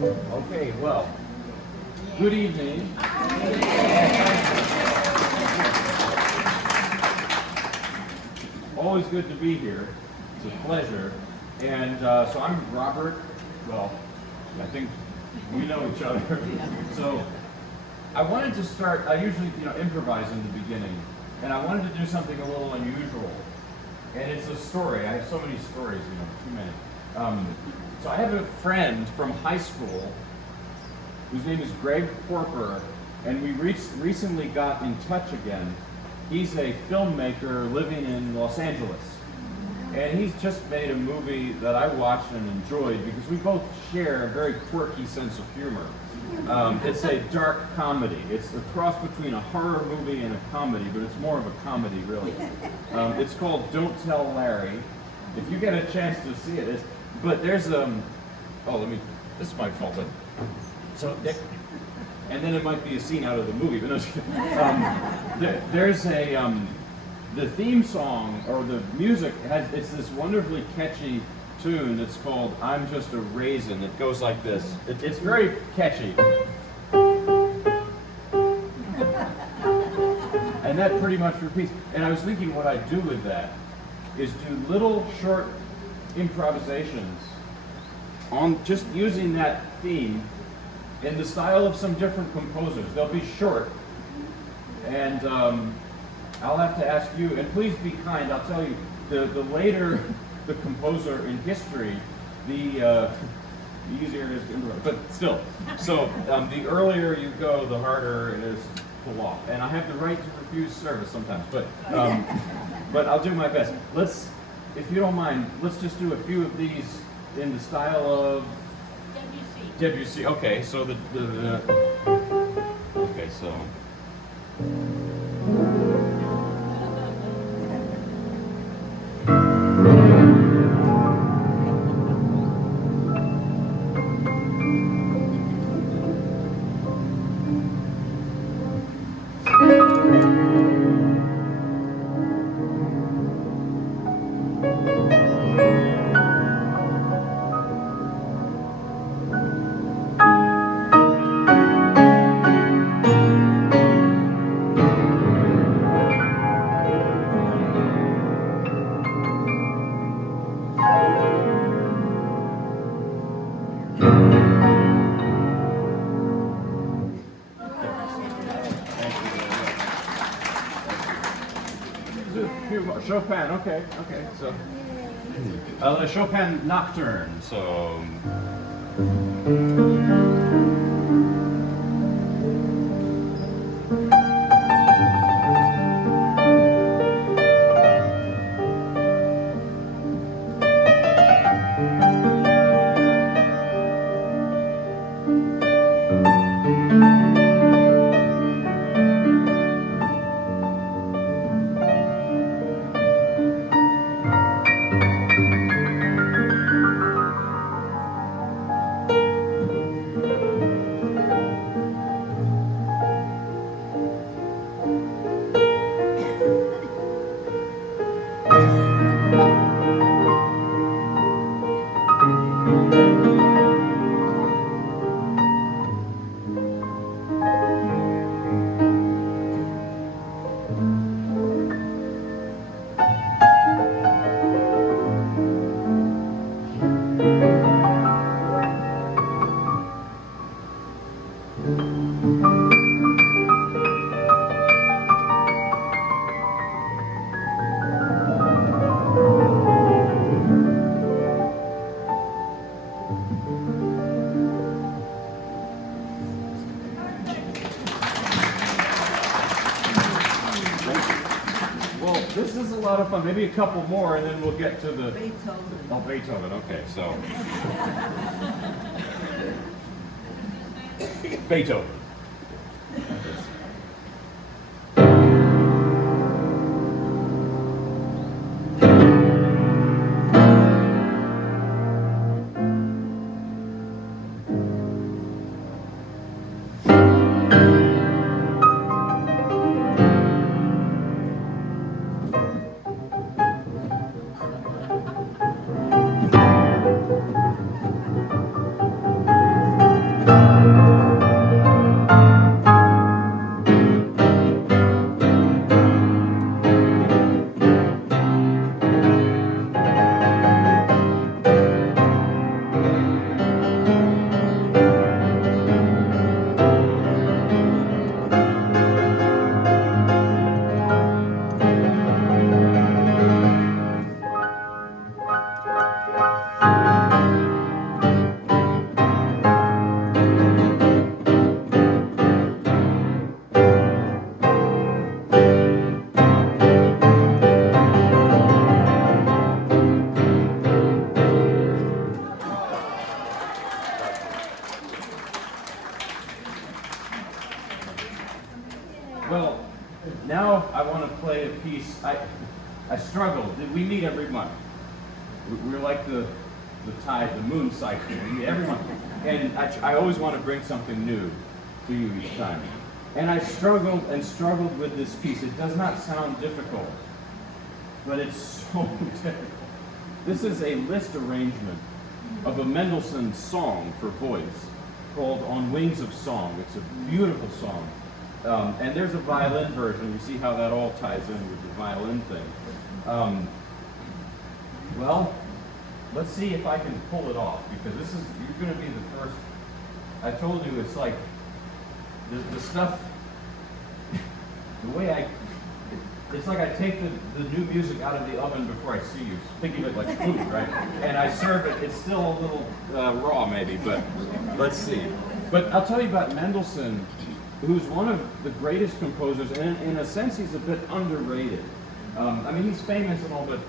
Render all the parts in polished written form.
Okay, well, good evening. Always good to be here. It's a pleasure. And so I'm Robert. Well, I think we know each other. So I wanted to start, I usually improvise in the beginning. And I wanted to do something a little unusual. And it's a story. I have so many stories, too many. So I have a friend from high school whose name is Greg Porper, and we recently got in touch again. He's a filmmaker living in Los Angeles, and he's just made a movie that I watched and enjoyed because we both share a very quirky sense of humor. It's a dark comedy. It's a cross between a horror movie and a comedy, but it's more of a comedy, really. It's called Don't Tell Larry. If you get a chance to see it, but there's this is my fault. And then it might be a scene out of the movie, but no, there's the theme song, or the music, it's this wonderfully catchy tune that's called I'm Just a Raisin. It goes like this. It's very catchy. And that pretty much repeats. And I was thinking what I'd do with that is do little short improvisations on just using that theme in the style of some different composers. They'll be short, and I'll have to ask you, and please be kind, I'll tell you, the later the composer in history, the easier it is to improvise, but still. So the earlier you go, the harder it is to pull off. And I have the right to refuse service sometimes, but I'll do my best. If you don't mind, let's just do a few of these in the style of Debussy. Okay, so okay, so. Chopin, okay, so the Chopin Nocturne, so. This is a lot of fun. Maybe a couple more, and then we'll get to the Beethoven. Oh, Beethoven. Okay, so Beethoven. Well, now I want to play a piece. I struggle. We meet every month. We're like the tide, the moon cycle. We meet every month. And I always want to bring something new to you each time. And I struggled and struggled with this piece. It does not sound difficult, but it's so difficult. This is a list arrangement of a Mendelssohn song for voice called On Wings of Song. It's a beautiful song. And there's a violin version. You see how that all ties in with the violin thing. Well, let's see if I can pull it off, because you're going to be the first. I told you, it's like the stuff, the way it's like I take the new music out of the oven before I see you. Think of it like food, right? And I serve it. It's still a little raw, maybe, but let's see. But I'll tell you about Mendelssohn, who's one of the greatest composers, and in a sense, he's a bit underrated. I mean, he's famous and all, but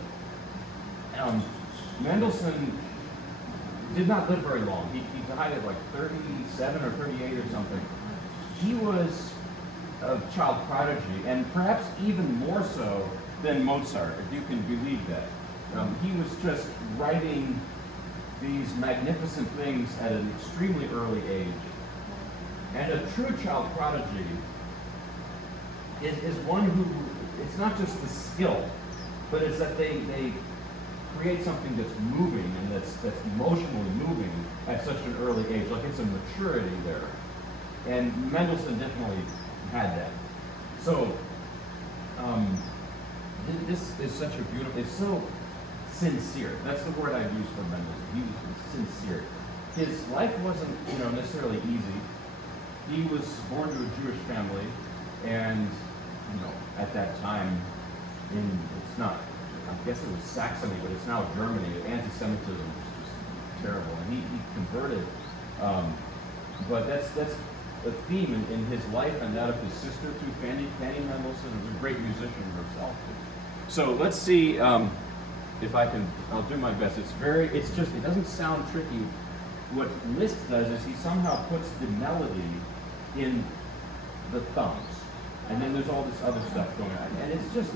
Mendelssohn did not live very long. He died at like 37 or 38 or something. He was a child prodigy, and perhaps even more so than Mozart, if you can believe that. He was just writing these magnificent things at an extremely early age. And a true child prodigy is one who, it's not just the skill, but it's that they create something that's moving and that's emotionally moving at such an early age. Like, it's a maturity there. And Mendelssohn definitely had that. So, this is such a beautiful, it's so sincere. That's the word I've used for Mendelssohn. He was sincere. His life wasn't, necessarily easy. He was born to a Jewish family, and, at that time, it's not, I guess it was Saxony, but it's now Germany. Anti-Semitism was just terrible, and he converted. But that's a theme in his life and that of his sister too, Fanny Mendelssohn, who was a great musician herself. So let's see if I can. I'll do my best. It doesn't sound tricky. What Liszt does is he somehow puts the melody in the thumbs, and then there's all this other stuff going on, and it's just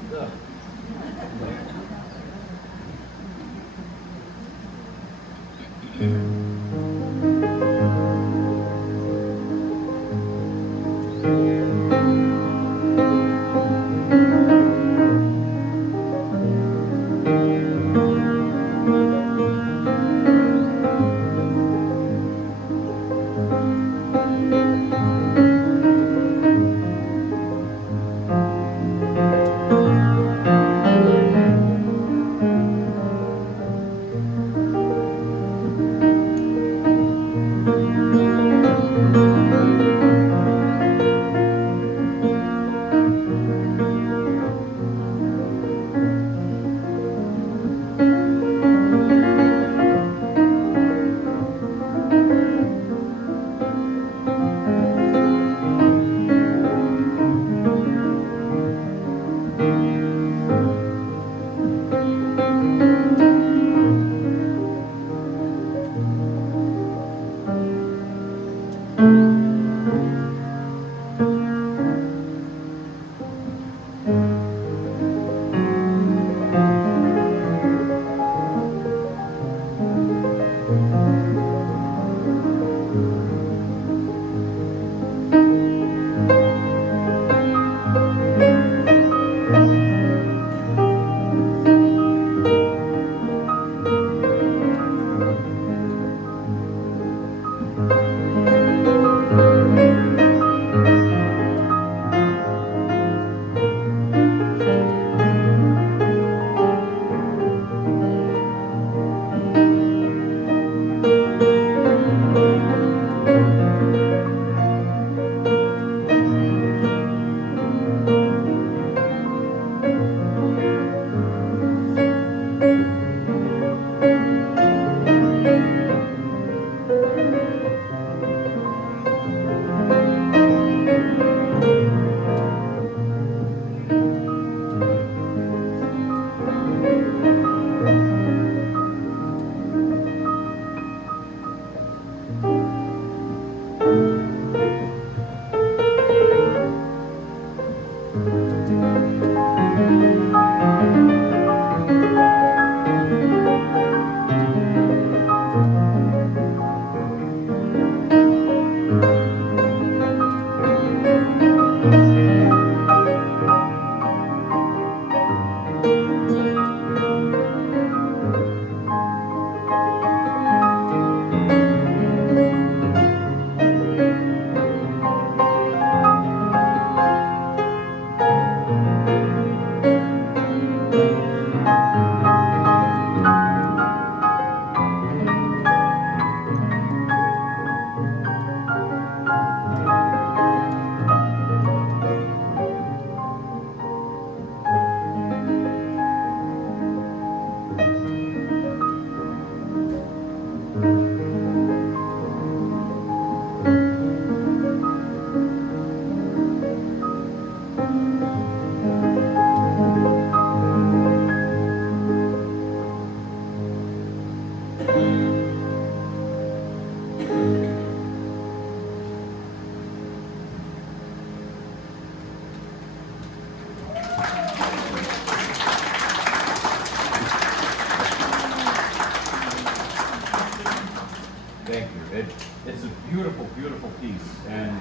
beautiful, beautiful piece. And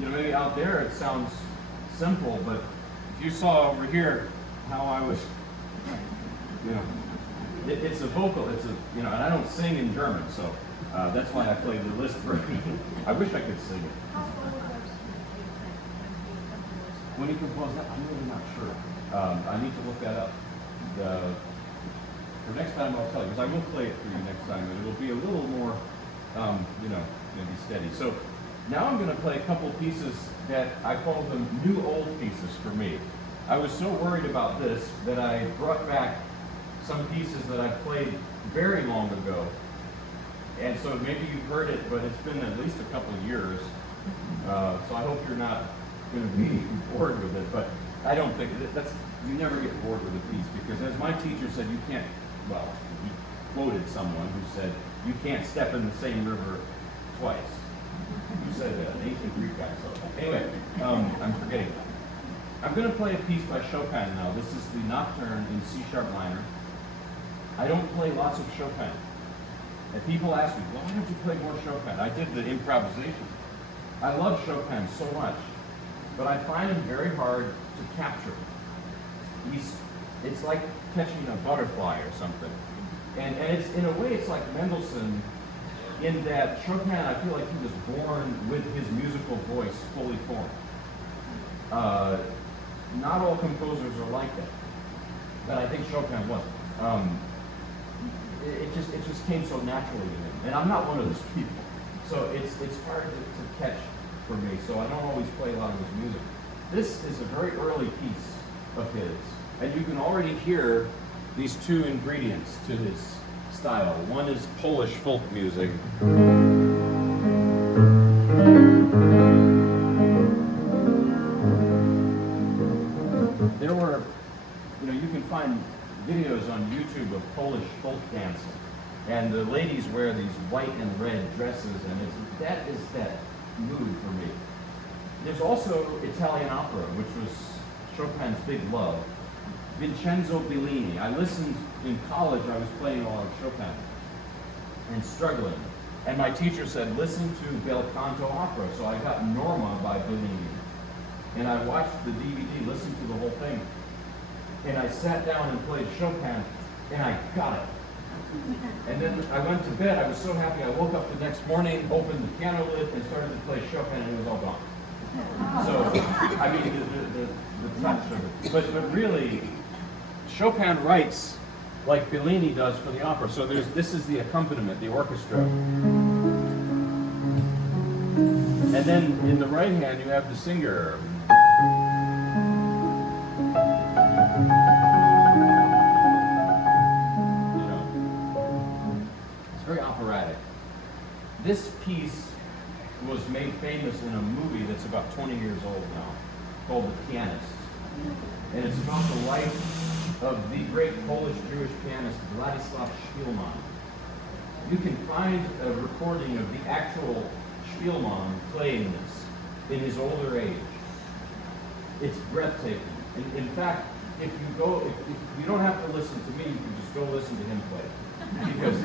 you know, maybe out there it sounds simple, but if you saw over here how I was, you know, it's a vocal, it's a, you know, and I don't sing in German, so that's why I played the Liszt version. I wish I could sing it. When he composed that, I'm really not sure. I need to look that up. For next time I'll tell you, because I will play it for you next time, and it'll be a little more, you know, maybe steady. So now I'm going to play a couple pieces that I call them new old pieces for me. I was so worried about this that I brought back some pieces that I played very long ago. And so maybe you've heard it, but it's been at least a couple of years. So I hope you're not going to be bored with it, but I don't think you never get bored with a piece, because as my teacher said, you can't, well, he quoted someone who said, you can't step in the same river twice. Who said that? An ancient Greek guy. So anyway, I'm forgetting. I'm going to play a piece by Chopin now. This is the Nocturne in C-sharp minor. I don't play lots of Chopin. And people ask me, well, why don't you play more Chopin? I did the improvisation. I love Chopin so much, but I find him very hard to capture. It's like catching a butterfly or something. And it's, in a way, it's like Mendelssohn, in that Chopin, I feel like he was born with his musical voice fully formed. Not all composers are like that, but I think Chopin was. It just came so naturally to him, and I'm not one of those people, so it's hard to catch for me. So I don't always play a lot of his music. This is a very early piece of his, and you can already hear these two ingredients to his style. One is Polish folk music. There were, you know, you can find videos on YouTube of Polish folk dancing, and the ladies wear these white and red dresses, and that is that mood for me. There's also Italian opera, which was Chopin's big love. Vincenzo Bellini. I listened in college, I was playing a lot of Chopin and struggling. And my teacher said, listen to Bel Canto opera. So I got Norma by Bellini. And I watched the DVD, listened to the whole thing. And I sat down and played Chopin, and I got it. And then I went to bed. I was so happy. I woke up the next morning, opened the piano lid, and started to play Chopin, and it was all gone. So, I mean, the touch of it. But really, Chopin writes like Bellini does for the opera. So this is the accompaniment, the orchestra. And then in the right hand, you have the singer. You know, it's very operatic. This piece was made famous in a movie that's about 20 years old now, called The Pianist. And it's about the life of the great Polish Jewish pianist Władysław Szpilman. You can find a recording of the actual Szpilman playing this in his older age. It's breathtaking. In fact, if you don't have to listen to me, you can just go listen to him play. Because,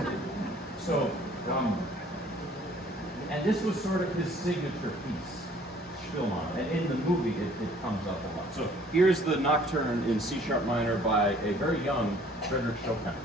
and this was sort of his signature piece, Szpilman. And in the movie, it comes up a lot. So here's the Nocturne in C-sharp minor by a very young Frédéric Chopin.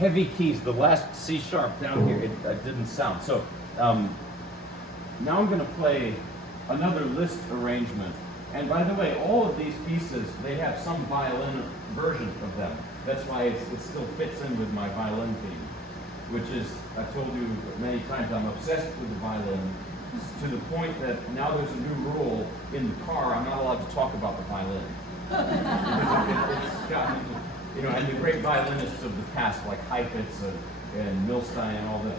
heavy keys. The last C sharp down here, it didn't sound. So now I'm going to play another Liszt arrangement. And by the way, all of these pieces, they have some violin version of them. That's why it still fits in with my violin theme, which is, I've told you many times, I'm obsessed with the violin to the point that now there's a new rule in the car, I'm not allowed to talk about the violin. It's gotten, you know, and the great violinists of the past, like Heifetz and Milstein and all that.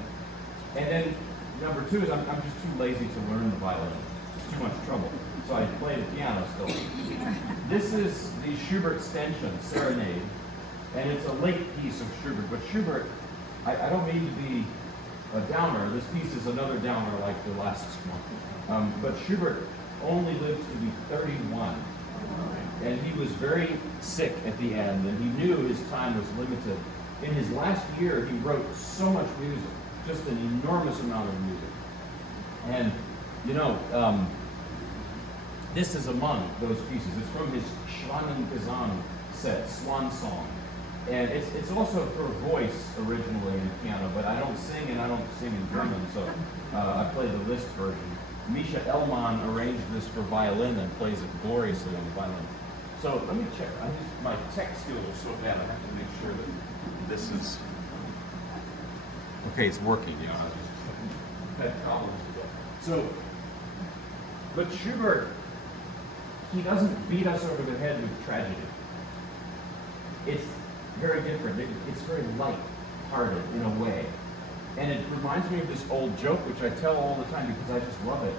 And then number two is I'm just too lazy to learn the violin. It's too much trouble. So I play the piano still. This is the Schubert Ständchen, Serenade, and it's a late piece of Schubert. But Schubert, I don't mean to be a downer. This piece is another downer like the last one. But Schubert only lived to be 31. And he was very sick at the end, and he knew his time was limited. In his last year, he wrote so much music, just an enormous amount of music. And, you know, this is among those pieces. It's from his Schwanengesang set, Swan Song. And it's also for voice originally in the piano, but I don't sing and I don't sing in German, so I play the Liszt version. Misha Elman arranged this for violin and plays it gloriously on the violin. So let me check. My tech skills are so bad, I have to make sure that this is... Okay, it's working, you know. I just had problems with that. So, but Schubert, he doesn't beat us over the head with tragedy. It's very different. It's very light-hearted in a way. And it reminds me of this old joke, which I tell all the time because I just love it.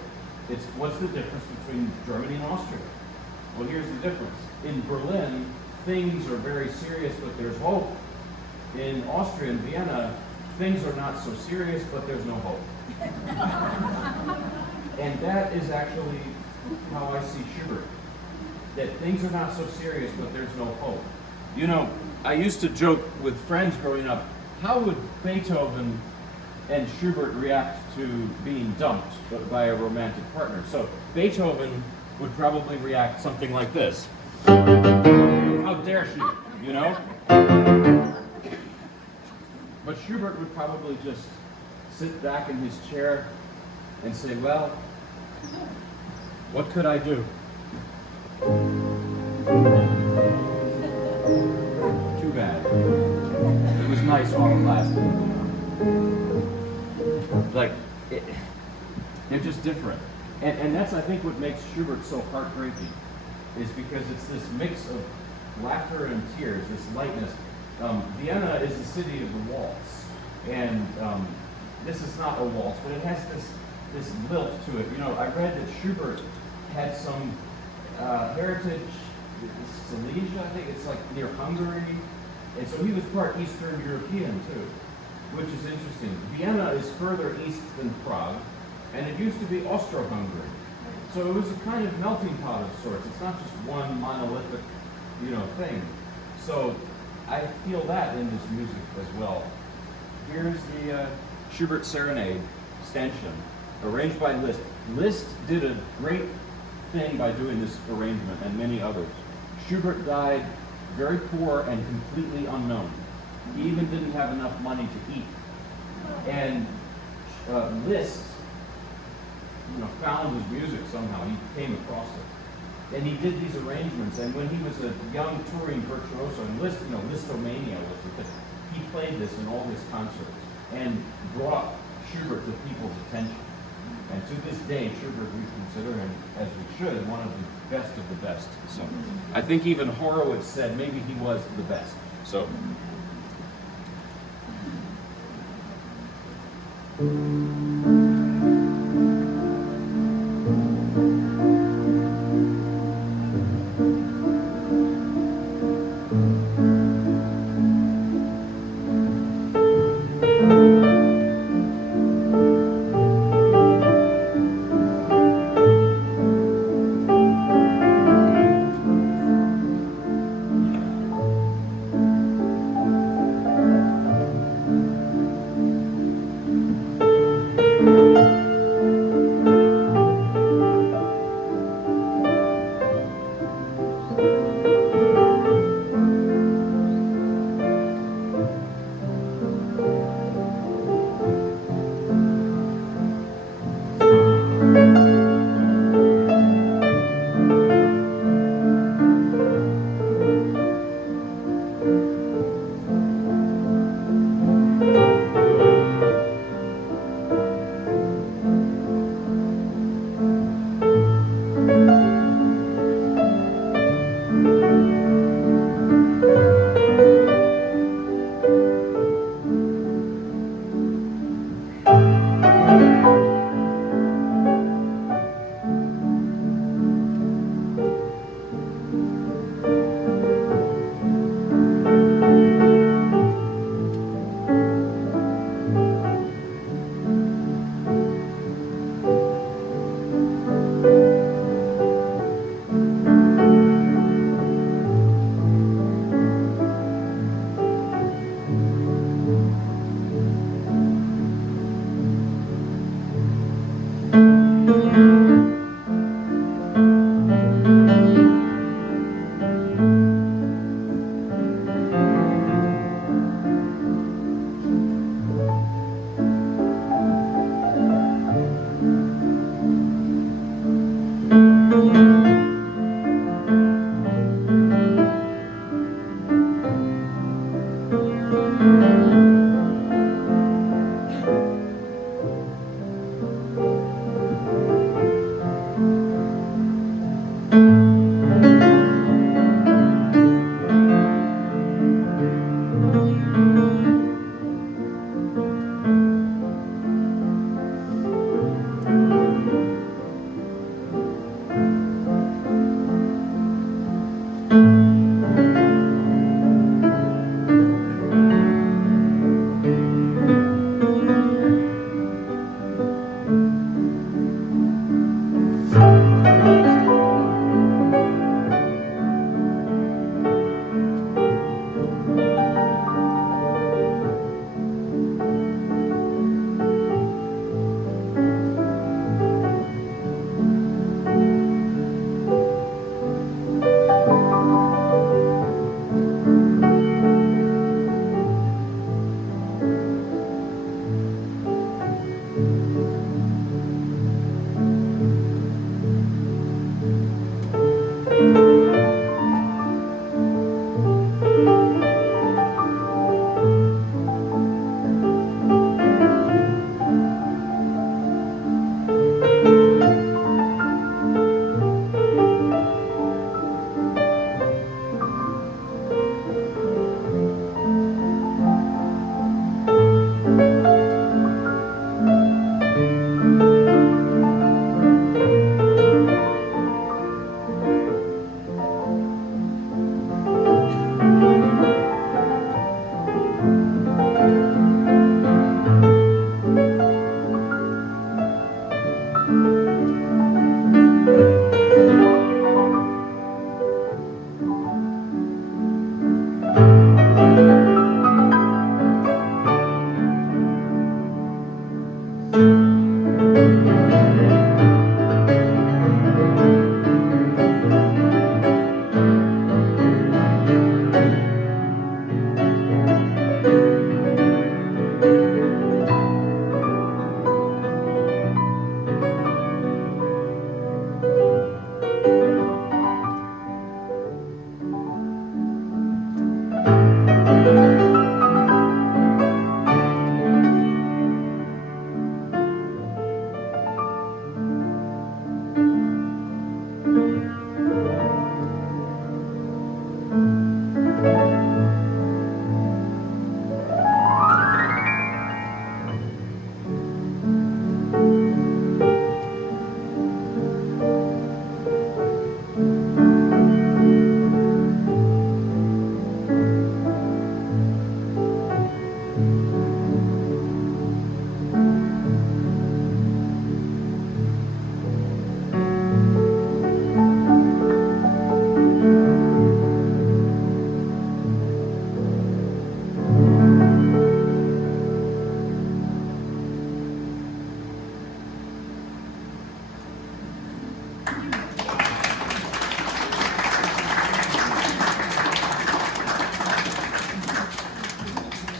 It's, what's the difference between Germany and Austria? Well, here's the difference. In Berlin, things are very serious, but there's hope. In Austria and Vienna, things are not so serious, but there's no hope. And that is actually how I see Schubert. That things are not so serious, but there's no hope. You know, I used to joke with friends growing up, how would Beethoven and Schubert react to being dumped by a romantic partner? So Beethoven would probably react something like this. How dare she, you know? But Schubert would probably just sit back in his chair and say, well, what could I do? Too bad. It was nice while it lasted. Like, they're just different. And that's, I think, what makes Schubert so heartbreaking, is because it's this mix of laughter and tears, this lightness. Vienna is the city of the waltz, and this is not a waltz, but it has this lilt to it. You know, I read that Schubert had some heritage, Silesia, I think it's like near Hungary, and so he was part Eastern European too, which is interesting. Vienna is further east than Prague, and it used to be Austro-Hungary. So it was a kind of melting pot of sorts. It's not just one monolithic, you know, thing. So I feel that in this music as well. Here's the Schubert Serenade, Ständchen, arranged by Liszt. Liszt did a great thing by doing this arrangement, and many others. Schubert died very poor and completely unknown. He even didn't have enough money to eat. And Liszt, you know, found his music somehow. He came across it. And he did these arrangements, and when he was a young touring virtuoso, and Liszt, you know, Lisztomania was the thing, he played this in all his concerts and brought Schubert to people's attention. And to this day, Schubert we consider him, as we should, one of the best of the best. So I think even Horowitz said maybe he was the best. So.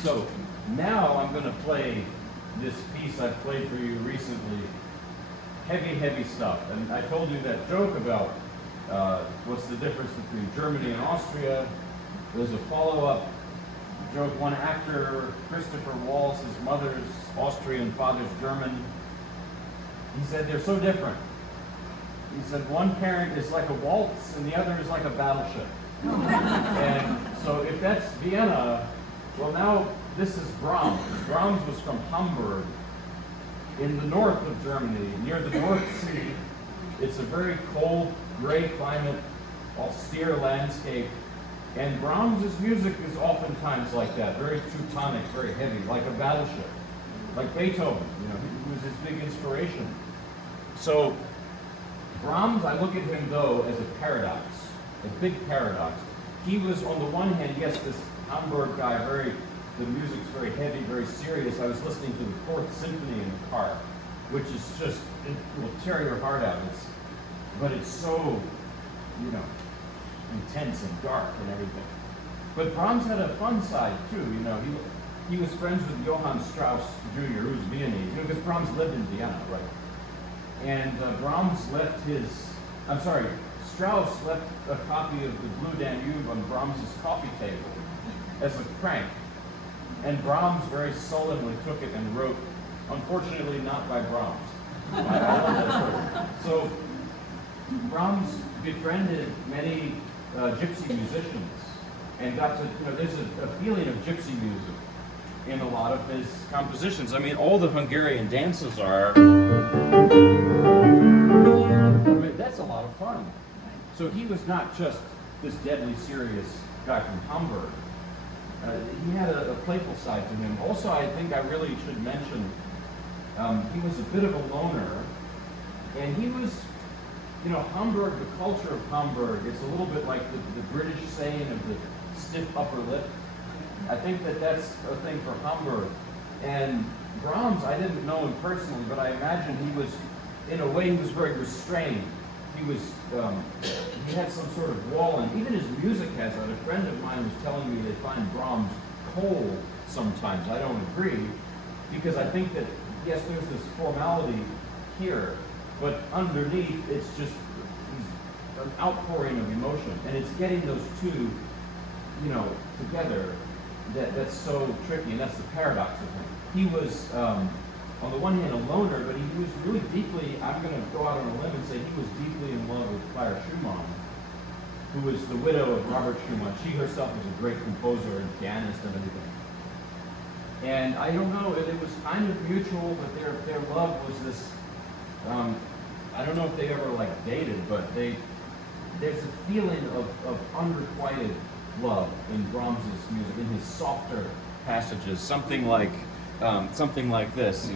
So now I'm going to play this piece I've played for you recently. Heavy, heavy stuff. And I told you that joke about what's the difference between Germany and Austria. There's a follow-up joke. One actor, Christopher Waltz, his mother's Austrian, father's German. He said they're so different. He said one parent is like a waltz and the other is like a battleship. And so if that's Vienna, well now this is Brahms. Brahms was from Hamburg in the north of Germany, near the North Sea. It's a very cold, gray climate, austere landscape. And Brahms' music is oftentimes like that, very Teutonic, very heavy, like a battleship. Like Beethoven, he was his big inspiration. So Brahms, I look at him though as a paradox, a big paradox. He was on the one hand, yes, this Hamburg guy, the music's very heavy, very serious. I was listening to the Fourth Symphony in the car, which is just, it will tear your heart out. But it's so, intense and dark and everything. But Brahms had a fun side too, he was friends with Johann Strauss Jr., who was Viennese, because Brahms lived in Vienna, right? And Strauss left a copy of the Blue Danube on Brahms's coffee table as a prank. And Brahms very sullenly took it and wrote, unfortunately not by Brahms. I love that story. So Brahms befriended many gypsy musicians and got to, there's a feeling of gypsy music in a lot of his compositions. I mean, all the Hungarian dances are, that's a lot of fun. So he was not just this deadly serious guy from Hamburg. He had a playful side to him. Also, I think I really should mention, he was a bit of a loner, and he was, Hamburg, the culture of Hamburg, it's a little bit like the British saying of the stiff upper lip. I think that's a thing for Hamburg. And Brahms, I didn't know him personally, but I imagine he was, in a way, he was very restrained. He had some sort of wall, and even his music has that. A friend of mine was telling me they find Brahms cold sometimes. I don't agree, because I think that, yes, there's this formality here, but underneath, it's just an outpouring of emotion, and it's getting those two, together that's so tricky, and that's the paradox of him. He was, on the one hand, a loner, but he was really deeply, I'm going to go out on a limb and say he was deeply in love with Clara Schumann, who was the widow of Robert Schumann. She herself was a great composer and pianist and everything. And I don't know, it was kind of mutual, but their love was this, I don't know if they ever dated, but there's a feeling of unrequited love in Brahms's music, in his softer passages, something like this,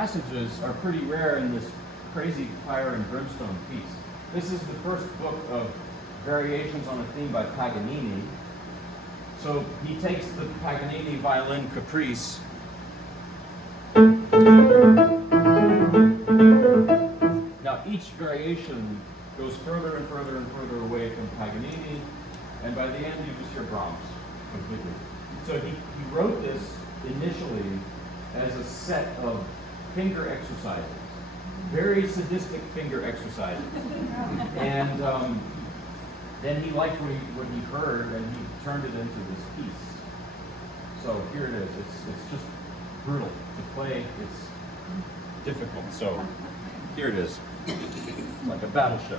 passages are pretty rare in this crazy fire and brimstone piece. This is the first book of variations on a theme by Paganini. So he takes the Paganini violin caprice. Now each variation goes further and further and further away from Paganini, and by the end you just hear Brahms completely. So he wrote this initially as a set of finger exercises, very sadistic finger exercises. And then he liked what he heard, and he turned it into this piece. So here it is. It's just brutal to play. It's difficult. So here it is. It's like a battleship.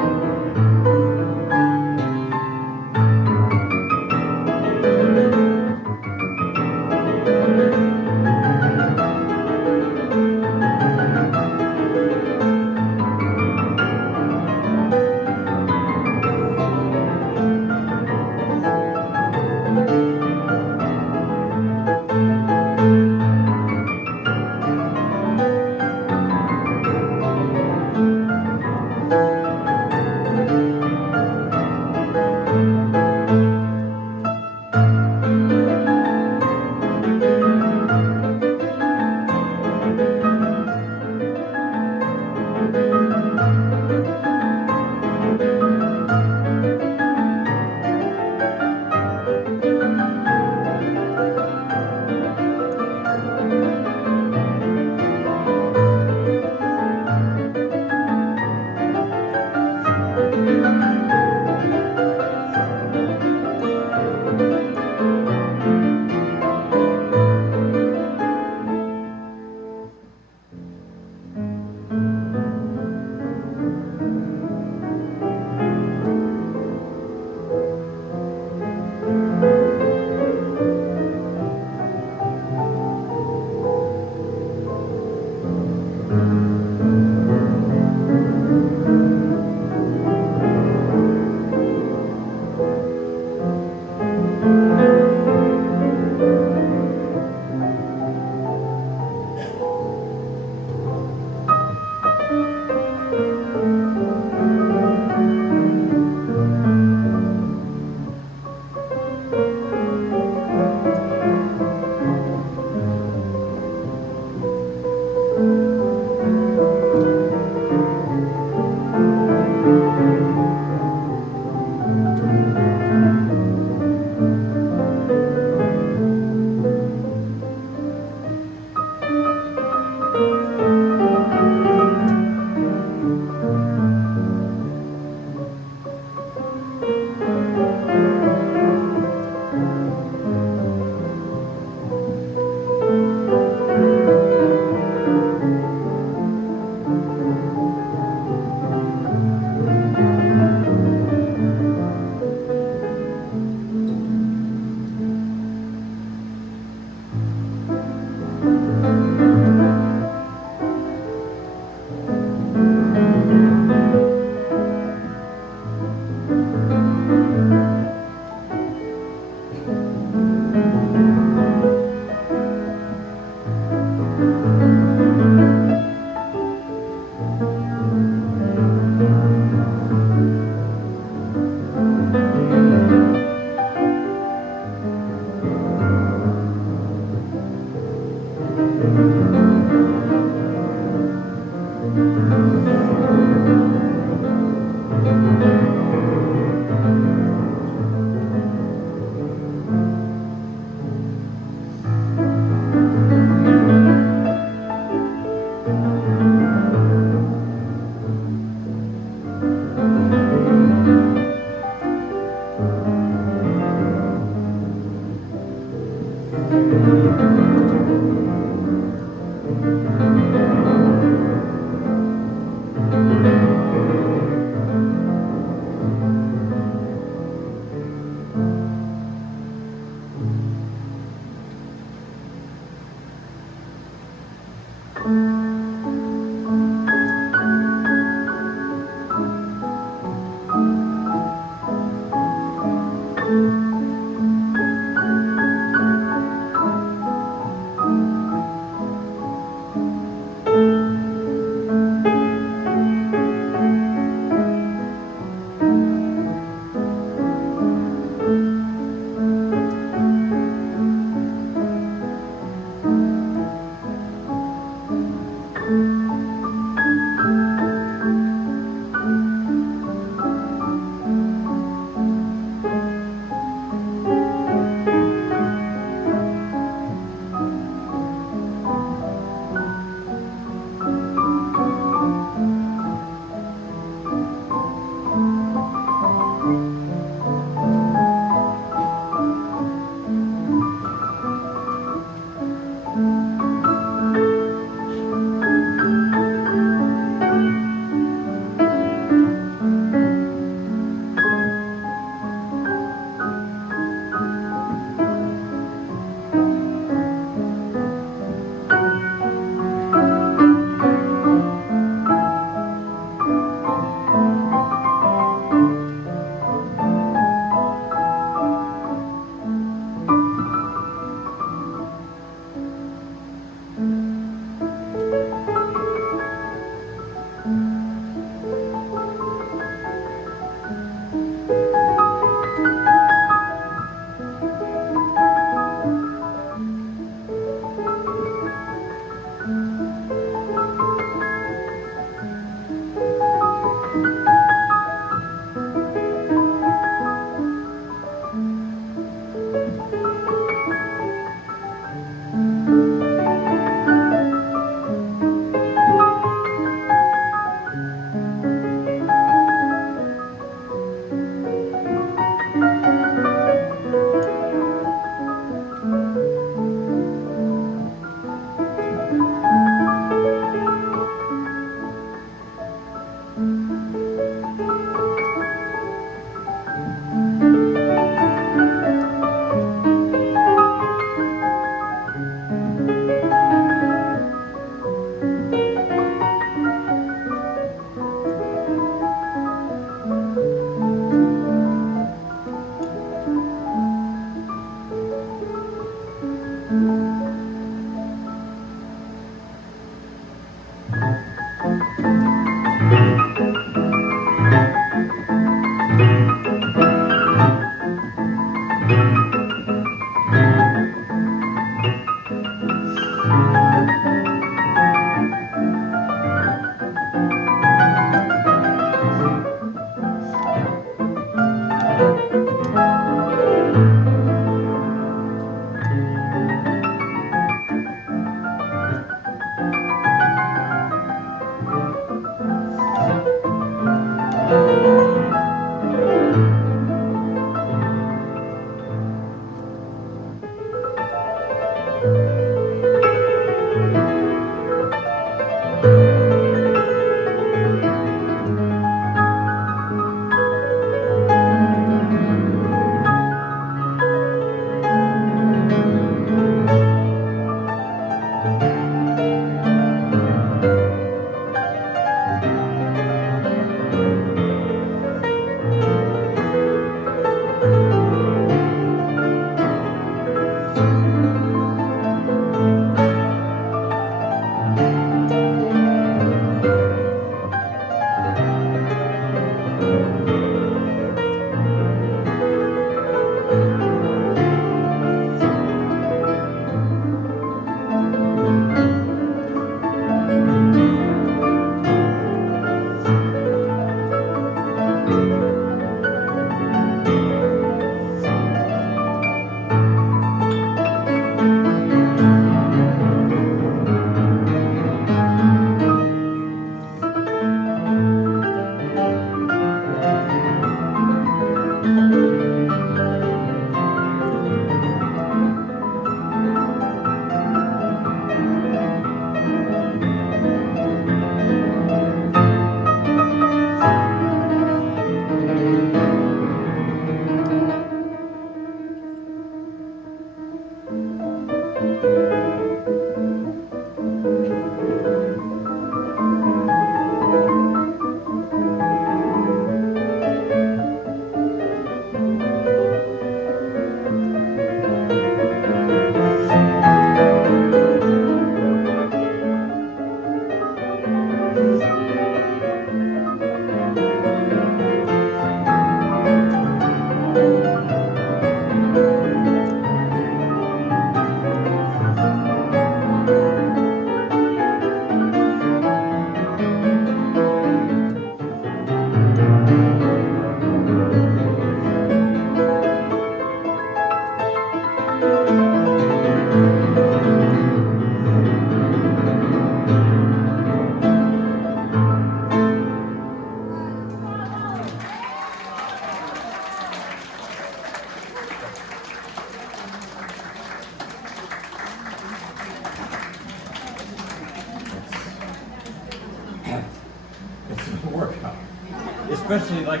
Especially like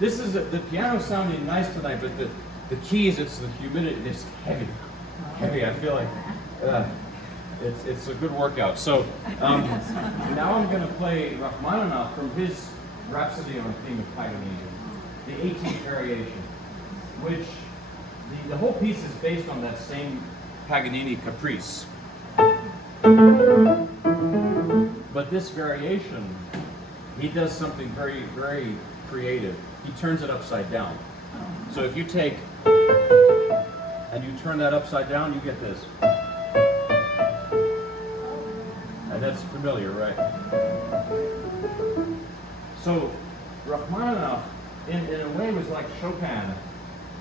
this is the piano's sounding nice tonight, but the keys, it's the humidity, it's heavy. I feel like it's a good workout. So now I'm going to play Rachmaninoff from his Rhapsody on the Theme of Paganini, the 18th variation, which the whole piece is based on that same Paganini caprice. But this variation, he does something very, very creative. He turns it upside down. So if you take and you turn that upside down, you get this. And that's familiar, right? So Rachmaninoff, in a way, was like Chopin,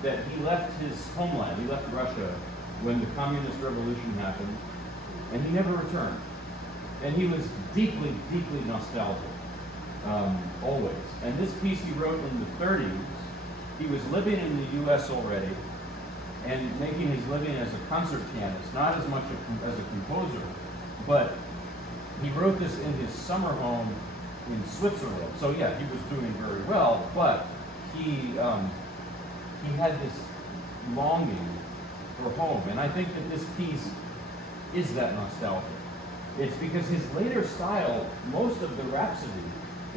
that he left his homeland, he left Russia when the communist revolution happened, and he never returned. And he was deeply, deeply nostalgic. Always. And this piece he wrote in the 30s. He was living in the U.S. already and making his living as a concert pianist, not as much as a composer, but he wrote this in his summer home in Switzerland. So yeah, he was doing very well, but he had this longing for home. And I think that this piece is that nostalgia. It's because his later style, most of the Rhapsody,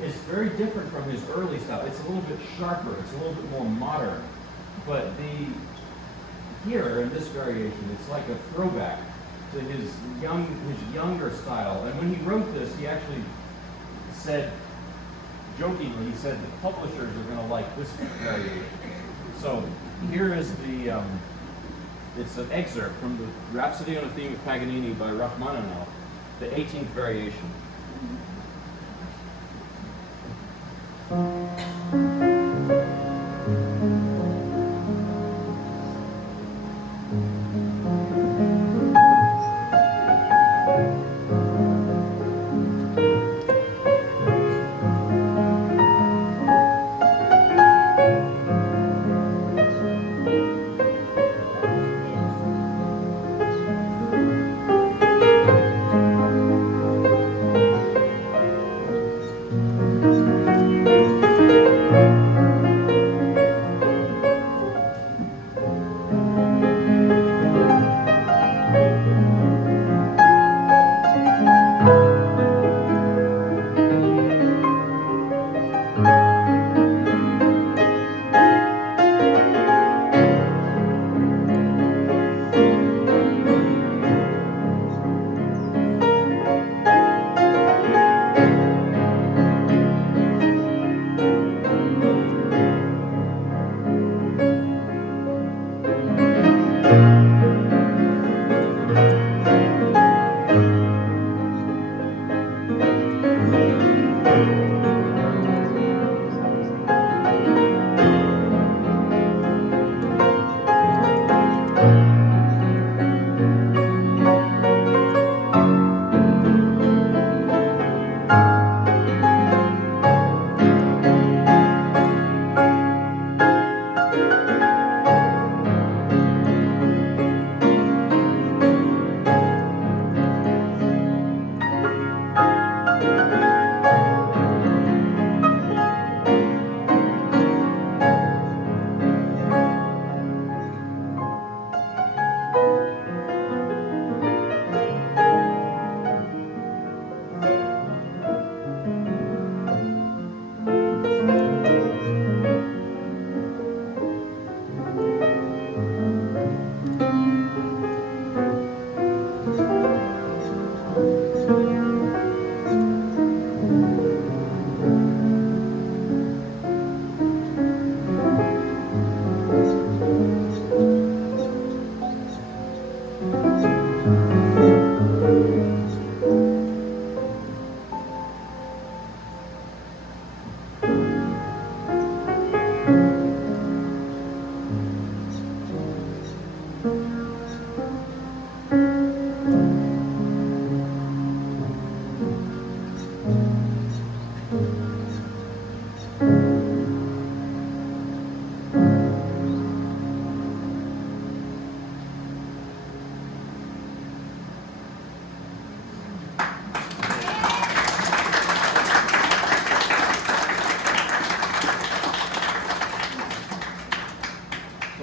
is very different from his early style. It's a little bit sharper, it's a little bit more modern. But here in this variation, it's like a throwback to his younger style. And when he wrote this, he actually said, jokingly, he said the publishers are going to like this variation. So here is it's an excerpt from the Rhapsody on a Theme of Paganini by Rachmaninoff, the 18th variation.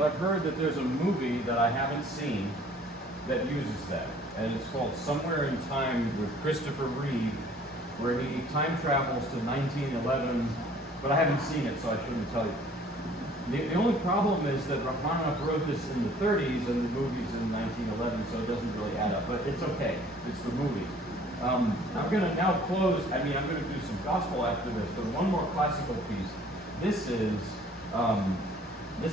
So I've heard that there's a movie that I haven't seen that uses that, and it's called Somewhere in Time with Christopher Reeve, where he time travels to 1911, but I haven't seen it, so I shouldn't tell you. The only problem is that Rachmaninoff wrote this in the 30s, and the movie's in 1911, so it doesn't really add up, but it's okay. It's the movie. I'm going to now close. I'm going to do some gospel after this, but one more classical piece. This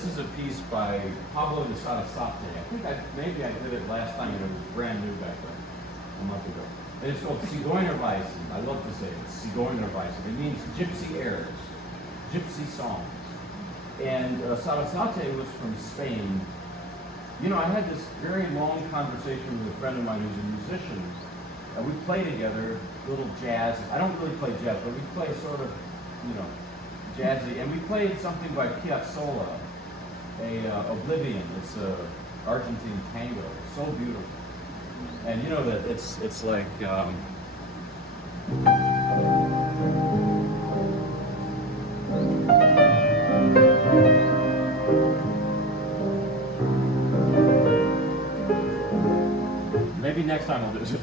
is a piece by Pablo de Sarasate. I think maybe I did it last time, and it was brand new back then, a month ago. And it's called Zigeunerweisen. I love to say it. It's Zigeunerweisen. It means gypsy airs, gypsy songs. And Sarasate was from Spain. You know, I had this very long conversation with a friend of mine who's a musician, and we play together little jazz. I don't really play jazz, but we play sort of, you know, jazzy. And we played something by Piazzolla, Oblivion. It's a Argentine tango. It's so beautiful. And you know that it's like maybe next time I'll do this.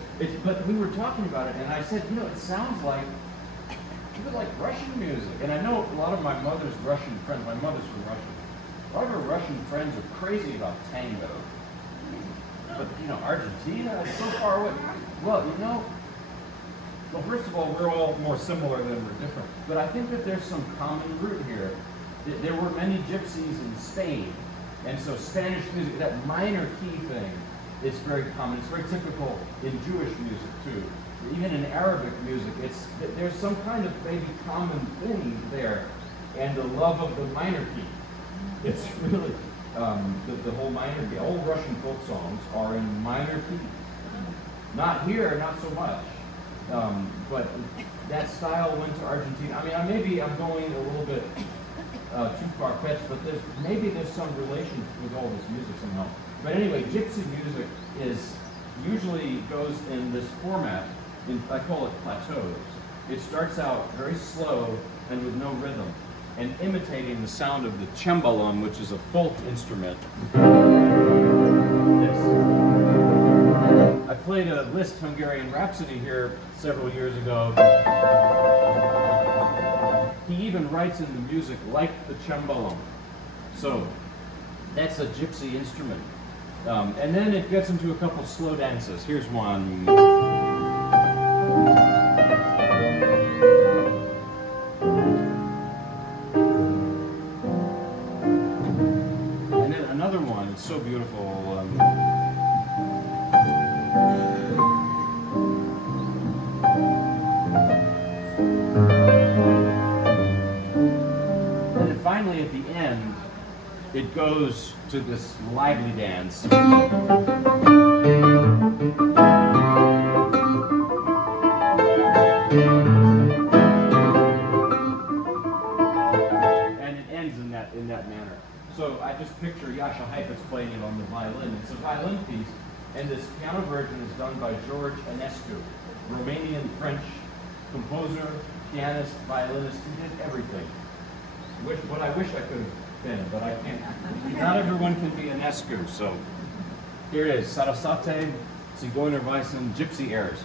But we were talking about it, and I said, you know, it sounds like a bit like Russian music. And I know a lot of my mother's Russian friends. My mother's from Russia. A lot of her Russian friends are crazy about tango. But, you know, Argentina is so far away. Well, you know, well, first of all, we're all more similar than we're different. But I think that there's some common root here. there were many gypsies in Spain, and so Spanish music, that minor key thing, it's very common. It's very typical in Jewish music too. Even in Arabic music, there's some kind of maybe common thing there, and the love of the minor key. It's really the whole minor key. All Russian folk songs are in minor key. Not here, not so much, but that style went to Argentina. I mean, maybe I'm going a little bit too far-fetched, but maybe there's some relation with all this music somehow. But anyway, gypsy music usually goes in this format. I call it plateaus. It starts out very slow and with no rhythm, and imitating the sound of the cembalum, which is a folk instrument. I played a Liszt Hungarian Rhapsody here several years ago. He even writes in the music like the cembalum. So that's a gypsy instrument. And then it gets into a couple slow dances. Here's one. And then another one. It's so beautiful. And then finally at the end, it goes to this lively dance. And it ends in that manner. So I just picture Jascha Heifetz playing it on the violin. It's a violin piece, and this piano version is done by George Enescu, Romanian-French composer, pianist, violinist. He did everything. What I wish I could have been, but I can't. Not everyone can be Enescu, so here it is, Sarasate, Zigeunerweisen, Gypsy Airs.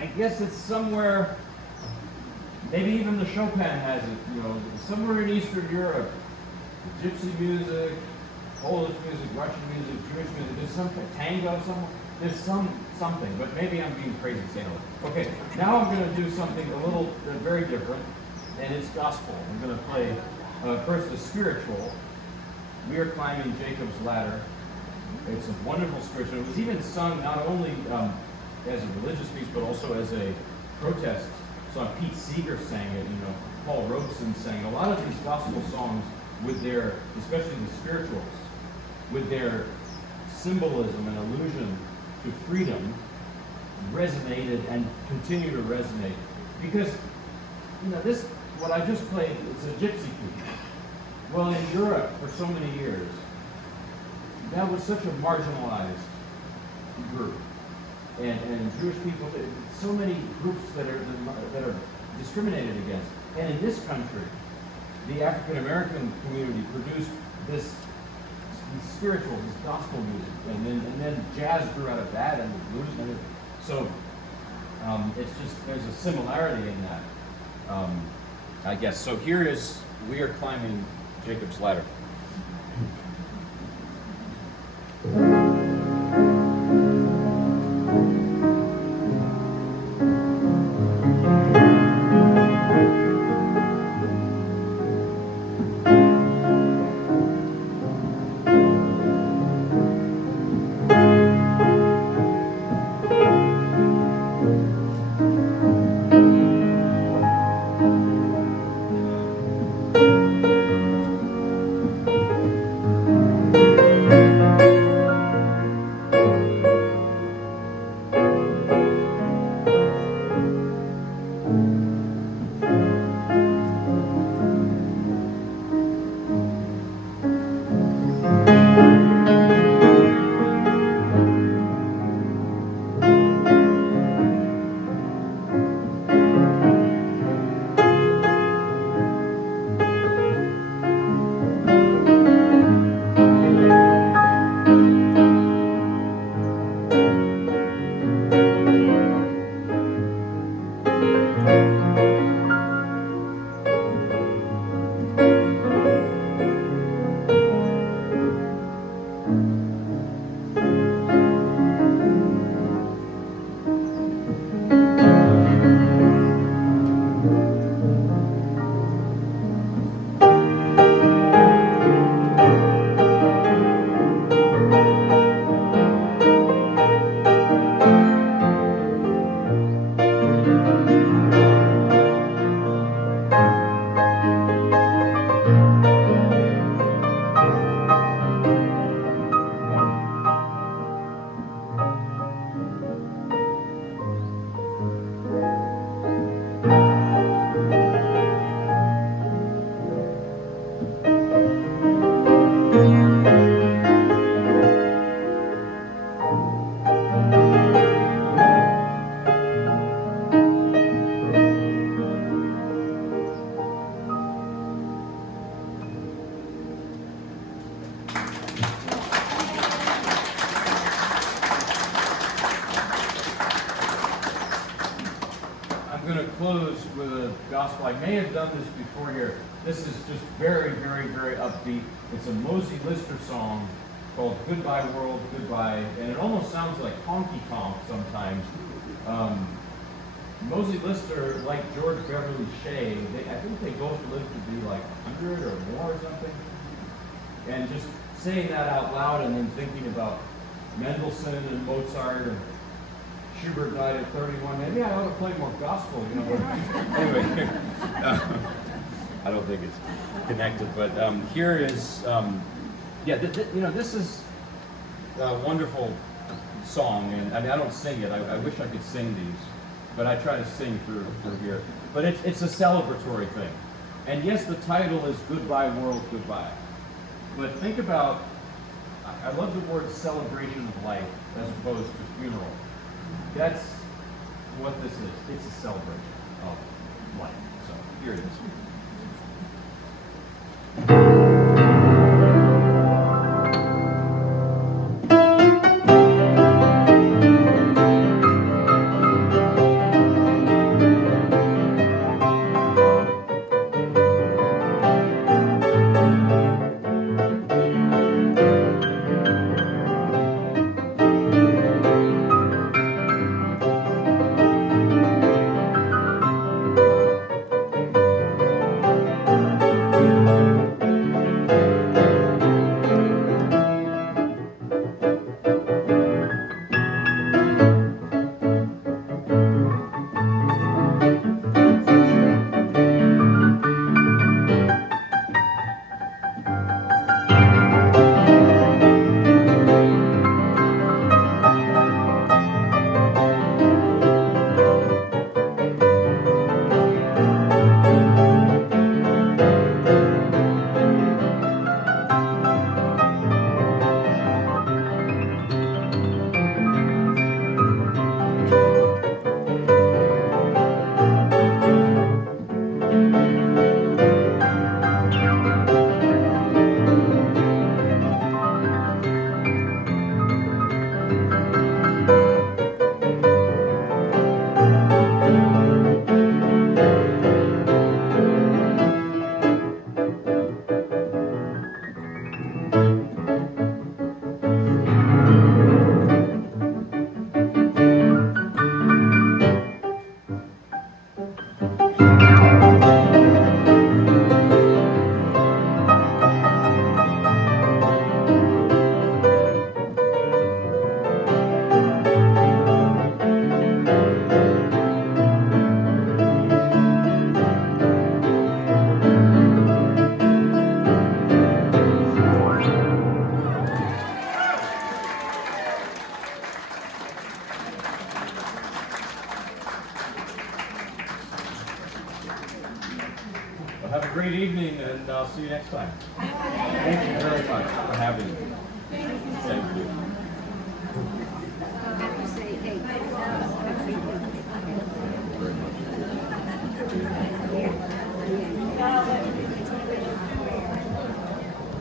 I guess it's somewhere, maybe even the Chopin has it, somewhere in Eastern Europe. Gypsy music, Polish music, Russian music, Jewish music, there's something, tango somewhere, there's something, but maybe I'm being crazy saying it. Okay, now I'm going to do something a little, very different, and it's gospel. I'm going to play first a spiritual. We are climbing Jacob's ladder. It's a wonderful spiritual. It was even sung not only as a religious piece, but also as a protest song. Pete Seeger sang it, Paul Robeson sang it. A lot of these gospel songs with their, especially the spirituals, with their symbolism and allusion to freedom, resonated and continue to resonate. Because, this, what I just played, it's a gypsy piece. Well, in Europe, for so many years, that was such a marginalized group. And Jewish people, so many groups that are discriminated against. And in this country, the African American community produced these spiritual, this gospel music, and then jazz grew out of that, and the blues and everything. So it's just, there's a similarity in that, I guess. So here is, we are climbing Jacob's ladder. close with a gospel. I may have done this before here. This is just very, very, very upbeat. It's a Mosey Lister song called Goodbye World, Goodbye, and it almost sounds like honky tonk sometimes. Mosey Lister, like George Beverly Shea, I think they both lived to be like 100 or more or something. And just saying that out loud and then thinking about Mendelssohn and Mozart and Schubert died at 31. Maybe I ought to play more gospel, you know. Anyway, I don't think it's connected, but here is, this is a wonderful song, and I mean, I don't sing it. I wish I could sing these, but I try to sing through here. But it's a celebratory thing. And yes, the title is Goodbye World, Goodbye. But think about, I love the word celebration of life as opposed to funeral. That's what this is. It's a celebration of life. So here it is. Have a great evening, and I'll see you next time. Thank you very much for having me. Thank you.